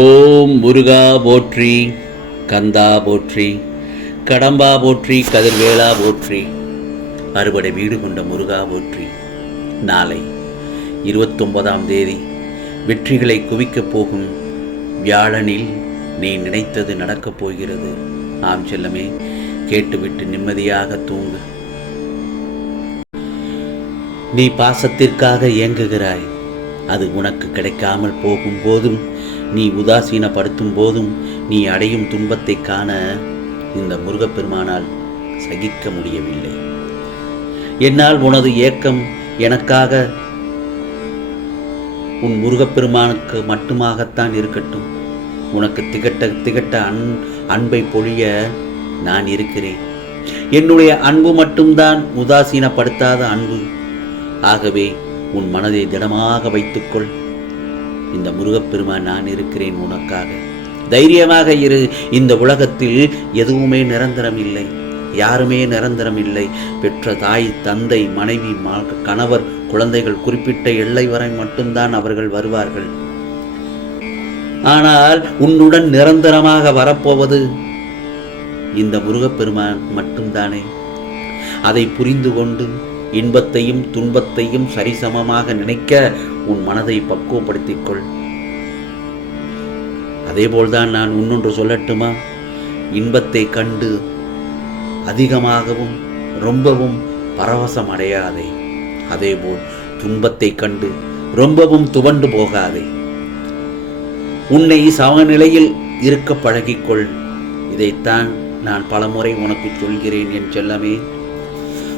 ஓம் முருகா போற்றி கந்தா போற்றி கடம்பா போற்றி கதிர்வேலா போற்றி. அறுபடை வீடு கொண்ட முருகா போற்றி. நாளை இருபத்தொன்பதாம் தேதி வெற்றிகளை குவிக்கப் போகும் வியாழனில் நீ நினைத்தது நடக்கப் போகிறது. ஆம் செல்லமே கேட்டுவிட்டு நிம்மதியாக தூங்கு. நீ பாசத்திற்காக இயங்குகிறாய். அது உனக்கு கிடைக்காமல் போகும் போதும் நீ உதாசீனப்படுத்தும் போதும் நீ அடையும் துன்பத்தை காண இந்த முருகப்பெருமானால் சகிக்க முடியவில்லை. என்னால் உனது ஏக்கம் எனக்காக உன் முருகப்பெருமானுக்கு மட்டுமாகத்தான் இருக்கட்டும். உனக்கு திகட்ட திகட்ட அன் அன்பை பொழிய நான் இருக்கிறேன். என்னுடைய அன்பு மட்டும்தான் உதாசீனப்படுத்தாத அன்பு. ஆகவே உன் மனதை திடமாக வைத்துக்கொள். இந்த முருகப்பெருமான் நான் இருக்கிறேன் உனக்காக. தைரியமாக இரு. இந்த உலகத்தில் எதுவுமே நிரந்தரம் இல்லை. யாருமே நிரந்தரம் இல்லை. பெற்ற தாய் தந்தை மனைவி கணவர் குழந்தைகள் குறிப்பிட்ட எல்லை வரை மட்டும்தான் அவர்கள் வருவார்கள். ஆனால் உன்னுடன் நிரந்தரமாக வரப்போவது இந்த முருகப்பெருமான் மட்டும்தானே. அதை புரிந்து கொண்டு இன்பத்தையும் துன்பத்தையும் சரிசமமாக நினைக்க உன் மனதை பக்குவப்படுத்திக் கொள் அதேபோல்தான் நான் இன்னொன்று சொல்லட்டுமா? இன்பத்தை கண்டு அதிகமாகவும் ரொம்பவும் பரவசம் அடையாதே அதேபோல் துன்பத்தை கண்டு ரொம்பவும் துவண்டு போகாதே. உன்னை சமநிலையில் இருக்க பழகிக்கொள். இதைத்தான் நான் பலமுறை உனக்கு சொல்கிறேன் என் செல்லமே.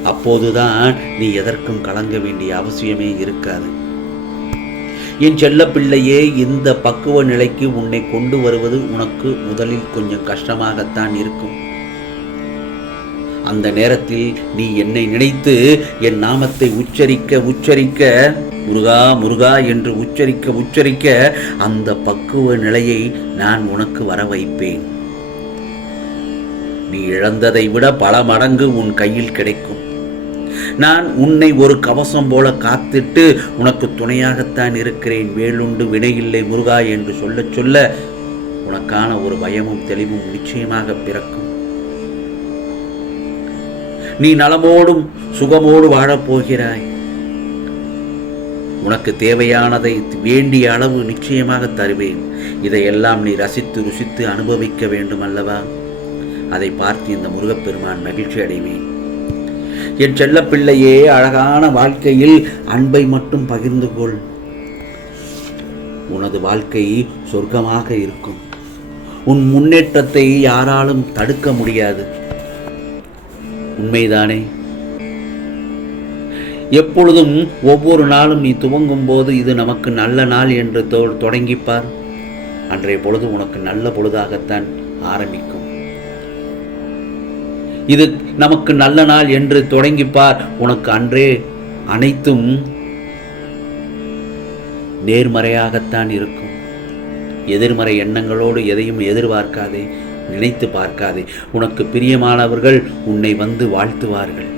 அப்போதுதான் நீ எதற்கும் கலங்க வேண்டிய அவசியமே இருக்காது. என் செல்ல பிள்ளையே இந்த பக்குவ நிலைக்கு உன்னை கொண்டு வருவது உனக்கு முதலில் கொஞ்சம் கஷ்டமாகத்தான் இருக்கும். அந்த நேரத்தில் நீ என்னை நினைத்து என் நாமத்தை உச்சரிக்க உச்சரிக்க முருகா முருகா என்று உச்சரிக்க உச்சரிக்க அந்த பக்குவ நிலையை நான் உனக்கு வர வைப்பேன். நீ இழந்ததை விட பல மடங்கு உன் கையில் கிடைக்கும். நான் உன்னை ஒரு கவசம் போல காத்திட்டு உனக்கு துணையாகத்தான் இருக்கிறேன். வேலுண்டு வினையில்லை முருகா என்று சொல்லச் சொல்ல உனக்கான ஒரு பயமும் தெளிவும் நிச்சயமாக பிறக்கும். நீ நலமோடும் சுகமோடு வாழப்போகிறாய் உனக்கு தேவையானதை வேண்டிய அளவு நிச்சயமாக தருவேன். இதையெல்லாம் நீ ரசித்து ருசித்து அனுபவிக்க வேண்டும் அல்லவா அதை பார்த்து இந்த முருகப்பெருமான் மகிழ்ச்சி அடைவேன் என் செல்லப்பிள்ளையே அழகான வாழ்க்கையில் அன்பை மட்டும் பகிர்ந்து கொள். உனது வாழ்க்கை சொர்க்கமாக இருக்கும். உன் முன்னேற்றத்தை யாராலும் தடுக்க முடியாது. உண்மைதானே? எப்பொழுதும் ஒவ்வொரு நாளும் நீ துவங்கும் போது இது நமக்கு நல்ல நாள் என்று தொ- தொடங்கிப்பார். அன்றைய பொழுது உனக்கு நல்ல பொழுதாகத்தான் ஆரம்பிக்கும். இது நமக்கு நல்ல நாள் என்று தொடங்கிப்பார். உனக்கு அன்றே அனைத்தும் நேர்மறையாகத்தான் இருக்கும். எதிர்மறை எண்ணங்களோடு எதையும் எதிர்பார்க்காதே நினைத்து பார்க்காதே. உனக்கு பிரியமானவர்கள் உன்னை வந்து வாழ்த்துவார்கள்.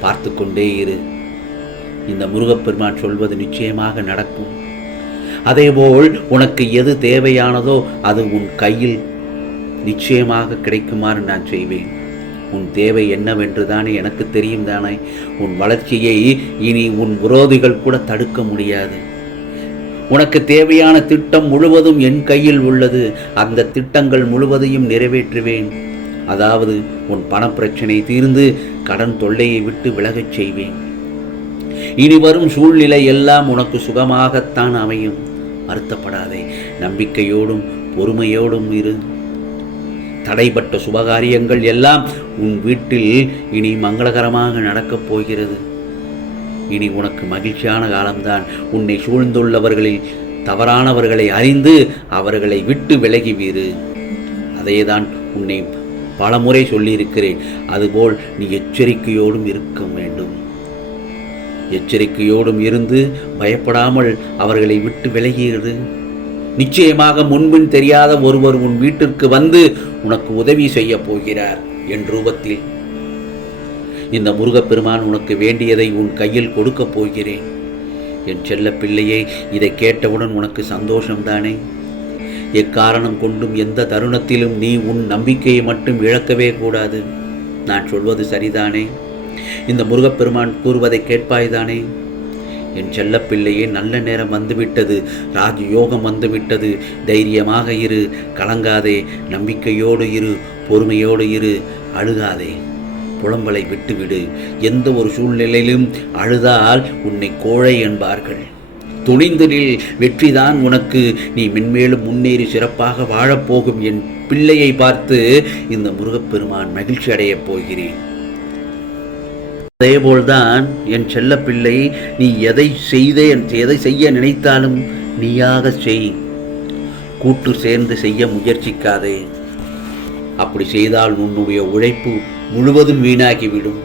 பார்த்து கொண்டே இரு. இந்த முருகப்பெருமான் சொல்வது நிச்சயமாக நடக்கும். அதேபோல் உனக்கு எது தேவையானதோ அது உன் கையில் நிச்சயமாக கிடைக்குமாறு நான் செய்வேன். உன் தேவை என்னவென்று தானே எனக்கு தெரியும் தானே? உன் வளர்ச்சியை இனி உன் விரோதிகள் கூட தடுக்க முடியாது. உனக்கு தேவையான திட்டம் முழுவதும் என் கையில் உள்ளது. அந்த திட்டங்கள் முழுவதையும் நிறைவேற்றுவேன். அதாவது உன் பணப்பிரச்சனை தீர்ந்து கடன் தொல்லையை விட்டு விலகச் செய்வேன். இனி வரும் சூழ்நிலை எல்லாம் உனக்கு சுகமாகத்தான் அமையும். வருத்தப்படாதே. நம்பிக்கையோடும் பொறுமையோடும் இரு. தடைப்பட்ட சுபகாரியங்கள் எல்லாம் உன் வீட்டில் இனி மங்களகரமாக நடக்கப் போகிறது. இனி உனக்கு மகிழ்ச்சியான காலம்தான். உன்னை சூழ்ந்துள்ளவர்களில் தவறானவர்களை அறிந்து அவர்களை விட்டு விலகி வீறு அதையேதான் உன்னை பலமுறை சொல்லியிருக்கிறேன். அதுபோல் நீ எச்சரிக்கையோடும் இருக்க வேண்டும். எச்சரிக்கையோடும் இருந்து பயப்படாமல் அவர்களை விட்டு விலகியது நிச்சயமாக முன்பின் தெரியாத ஒருவர் உன் வீட்டிற்கு வந்து உனக்கு உதவி செய்ய போகிறார் என் ரூபத்தில். இந்த முருகப்பெருமான் உனக்கு வேண்டியதை உன் கையில் கொடுக்கப் போகிறேன். என் செல்ல பிள்ளையே இதை கேட்டவுடன் உனக்கு சந்தோஷம்தானே? எக்காரணம் கொண்டும் எந்த தருணத்திலும் நீ உன் நம்பிக்கையை மட்டும் இழக்கவே கூடாது. நான் சொல்வது சரிதானே? இந்த முருகப்பெருமான் கூறுவதை கேட்பாய்தானே? என் செல்லப்பிள்ளையே நல்ல நேரம் வந்துவிட்டது. ராஜயோகம் வந்துவிட்டது. தைரியமாக இரு. கலங்காதே. நம்பிக்கையோடு இரு. பொறுமையோடு இரு. அழுகாதே. புலம்பலை விட்டுவிடு. எந்த ஒரு சூழ்நிலையிலும் அழுதால் உன்னை கோழை என்பார்கள். துணிந்தனில் வெற்றிதான் உனக்கு. நீ மென்மேலும் முன்னேறி சிறப்பாக வாழப்போகும் என் பிள்ளையை பார்த்து இந்த முருகப்பெருமான் மகிழ்ச்சி அடையப் போகிறேன். அதேபோல்தான் என் செல்லப்பிள்ளை நீ எதை செய்த எதை செய்ய நினைத்தாலும் நீயாக செய். கூட்டு சேர்ந்து செய்ய முயற்சிக்காதே. அப்படி செய்தால் உன்னுடைய உழைப்பு முழுவதும் வீணாகிவிடும்.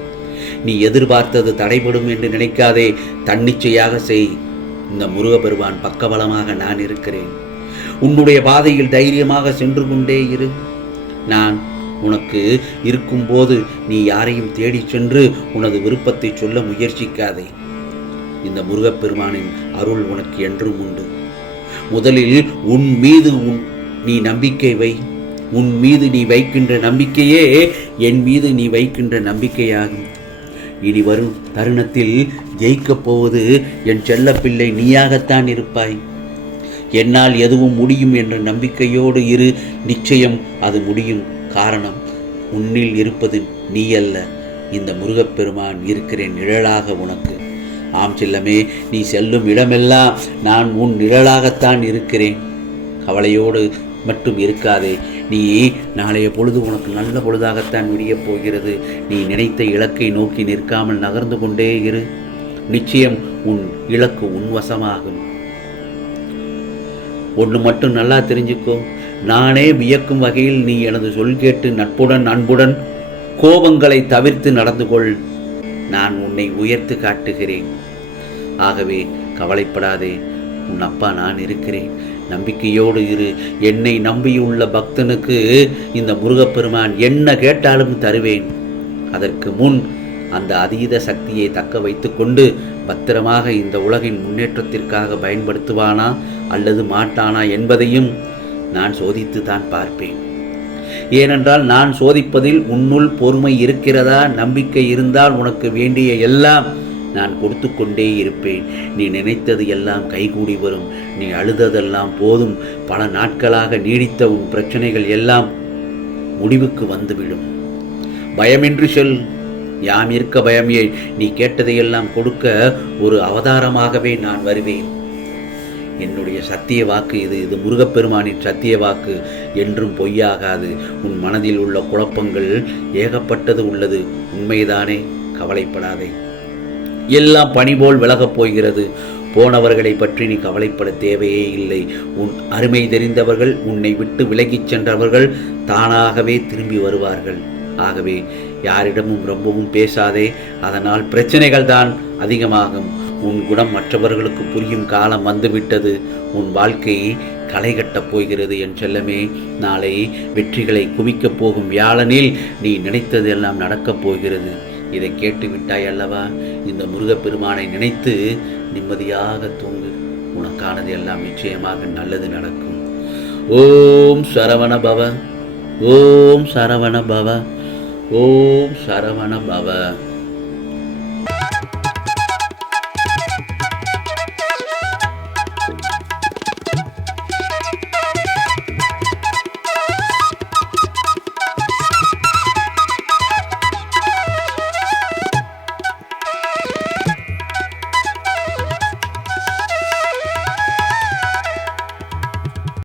நீ எதிர்பார்த்தது தடைபடும் என்று நினைக்காதே. தன்னிச்சையாக செய். இந்த முருகபெருமான் பக்கபலமாக நான் இருக்கிறேன். உன்னுடைய பாதையில் தைரியமாக சென்று கொண்டே இரு. நான் உனக்கு இருக்கும்போது நீ யாரையும் தேடி சென்று உனது விருப்பத்தை சொல்ல முயற்சிக்காதே. இந்த முருகப்பெருமானின் அருள் உனக்கு என்றும் உண்டு. முதலில் உன் மீது உன் நீ நம்பிக்கை வை. உன் மீது நீ வைக்கின்ற நம்பிக்கையே என் மீது நீ வைக்கின்ற நம்பிக்கையாகும். இனி வரும் தருணத்தில் ஜெயிக்கப் போவது என் செல்லப்பிள்ளை நீயாகத்தான் இருப்பாய். என்னால் எதுவும் முடியும் என்ற நம்பிக்கையோடு இரு. நிச்சயம் அது முடியும். காரணம். உன்னில் இருப்பது நீ அல்ல இந்த முருகப்பெருமான் இருக்கிறேன் நிழலாக உனக்கு. ஆம் செல்லமே நீ செல்லும் இடமெல்லாம் நான் உன் நிழலாகத்தான் இருக்கிறேன். கவலையோடு மட்டும் இருக்காதே. நீ நாளைய பொழுது உனக்கு நல்ல பொழுதாகத்தான் விடியப் போகிறது. நீ நினைத்த இலக்கை நோக்கி நிற்காமல் நகர்ந்து கொண்டே இரு. நிச்சயம் உன் இலக்கு உன் வசமாகும். ஒன்று மட்டும் நல்லா தெரிஞ்சுக்கோ. நானே வியக்கும் வகையில் நீ எனது சொல் கேட்டு நட்புடன் அன்புடன் கோபங்களை தவிர்த்து நடந்து கொள். நான் உன்னை உயர்த்து காட்டுகிறேன். ஆகவே கவலைப்படாதே. உன் அப்பா நான் இருக்கிறேன். நம்பிக்கையோடு இரு. என்னை நம்பியுள்ள பக்தனுக்கு இந்த முருகப்பெருமான் என்ன கேட்டாலும் தருவேன். அதற்கு முன் அந்த அதீத சக்தியை தக்க வைத்துக்கொண்டு பத்திரமாக இந்த உலகின் முன்னேற்றத்திற்காக பயன்படுத்துவானா அல்லது மாட்டானா என்பதையும் நான் சோதித்து தான் பார்ப்பேன். ஏனென்றால் நான் சோதிப்பதில் உன்னுள் பொறுமை இருக்கிறதா? நம்பிக்கை இருந்தால் உனக்கு வேண்டிய எல்லாம் நான் கொடுத்து கொண்டே இருப்பேன். நீ நினைத்தது எல்லாம் கைகூடி வரும். நீ அழுததெல்லாம் போதும். பல நாட்களாக நீடித்த உன் பிரச்சனைகள் எல்லாம் முடிவுக்கு வந்துவிடும். பயமின்றி சொல். யாம் இருக்க பயமியை நீ கேட்டதையெல்லாம் கொடுக்க ஒரு அவதாரமாகவே நான் வருவேன். என்னுடைய சத்திய வாக்கு இது. இது முருகப்பெருமானின் சத்திய வாக்கு என்றும் பொய்யாகாது. உன் மனதில் உள்ள குழப்பங்கள் ஏகப்பட்டது உள்ளது. உண்மைதானே? கவலைப்படாதே. எல்லாம் பணிபோல் விலகப் போகிறது. போனவர்களை பற்றி நீ கவலைப்பட தேவையே இல்லை. உன் அருமை தெரிந்தவர்கள் உன்னை விட்டு விலகிச் சென்றவர்கள் தானாகவே திரும்பி வருவார்கள். ஆகவே யாரிடமும் ரொம்பவும் பேசாதே. அதனால் பிரச்சனைகள் தான் அதிகமாகும். உன் குணம் மற்றவர்களுக்கு புரியும் காலம் வந்துவிட்டது. உன் வாழ்க்கையை களை கட்டப் போகிறது என் செல்லமே. நாளை வெற்றிகளை குவிக்கப் போகும் வியாழனில் நீ நினைத்தது எல்லாம் நடக்கப் போகிறது. இதை கேட்டு விட்டாய் அல்லவா? இந்த முருகப்பெருமானை நினைத்து நிம்மதியாக தூங்கு. உனக்கானது எல்லாம் நிச்சயமாக நல்லது நடக்கும். ஓம் சரவண பவ. ஓம் சரவண பவ. ஓம் சரவண பவ.